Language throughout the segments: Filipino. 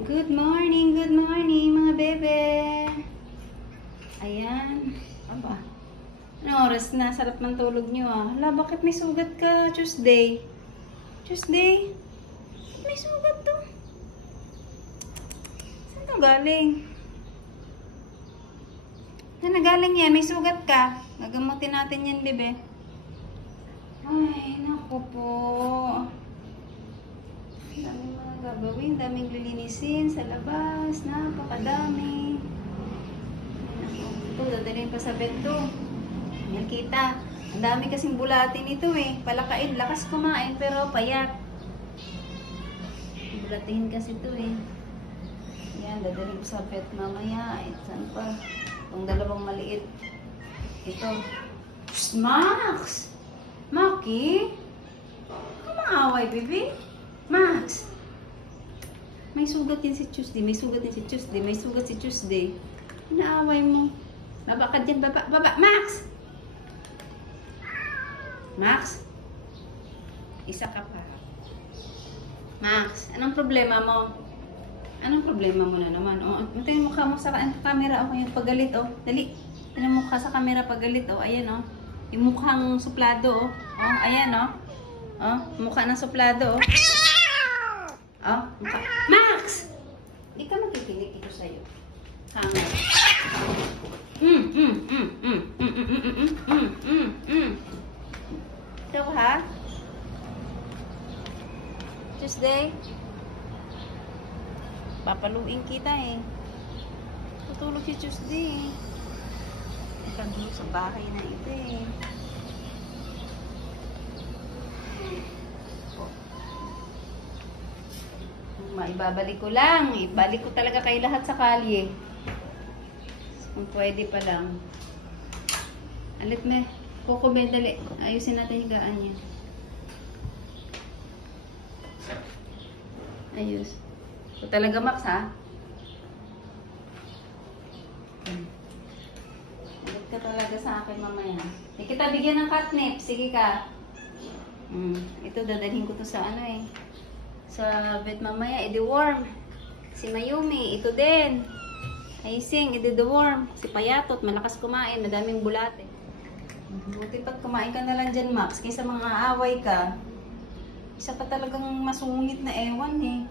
Good morning mga bebe. Ayan. Aba. Ano oras na? Sarap ng tulog nyo ah. Hala, bakit may sugat ka? Tuesday. Tuesday? Bakit may sugat to? Saan to galing? Saan na galing yan? May sugat ka. Gagamutin natin yan, bebe. Ay, naku po. Daming mga gagawin, daming lilinisin sa labas, napakadami. Ito, dadalhin pa sa bed to. Nakita, ang dami kasing bulatin ito eh. Palakain, lakas kumain pero payat. Bulatin kasi ito eh. Yan, dadalhin pa sa bed mamaya. Saan pa? Itong dalawang maliit. Ito. Psst, Max! Maki? Kumaaway, baby? Max! May sugat din si Tuesday. May sugat din si Tuesday. May sugat si Tuesday. Inaaway mo. Baba ka dyan. Baba. Baba. Max! Max? Isa ka pa. Max, anong problema mo? Anong problema mo na naman? O, tingnan mo mukha mo sa camera. O, yung pagalit. O, dali. Tingnan mo mukha sa camera pagalit. O, ayan o. Yung mukhang suplado. O, ayan o. Oh, mukha ng suplado, oh. Oh, mukha. Max! Hindi ka makikinig ito sa'yo. Hanga. Ito, ha? Tuesday? Papaluin kita, eh. Tutulog si Tuesday, eh. Nagkagulo sa bahay na ito, eh. Maibabalik ko lang. Ibalik ko talaga kay lahat sa kalye. Kung pwede pa lang. Alit me. Coco be, dali. Ayusin natin yung gaan niya. Ayos. Ito talaga, Max, ha? Alit ka talaga sa akin mamaya. Hindi kita bigyan ng catnip. Sige ka. Ito, dadalhin ko to sa ano eh. Sa bed mamaya, i-deworm. Si Mayumi, ito din. Aising, i-deworm. Si Payatot, malakas kumain, madaming bulate. Buti pat kumain ka na lang dyan, Max, kaysa mga away ka. Isa pa talagang masungit na ewan eh.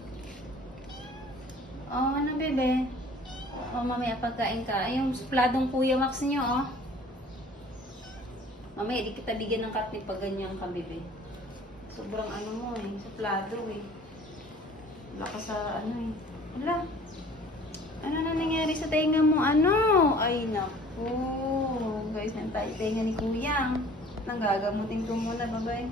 Oh, ano bebe? Oh, mamaya pagkain ka. Ay, yung supladong kuya Max niyo, oh. Mamaya, di kita bigyan ng katnip pag ganyan ka, bebe. Sobrang ano mo eh, suplado eh. Wala ka sa ano eh. Wala. Ano na nangyari sa tenga mo? Ano? Ay naku. Guys, nang tayo tenga ni Kuyang. Nang gagamutin ko muna. Bye-bye.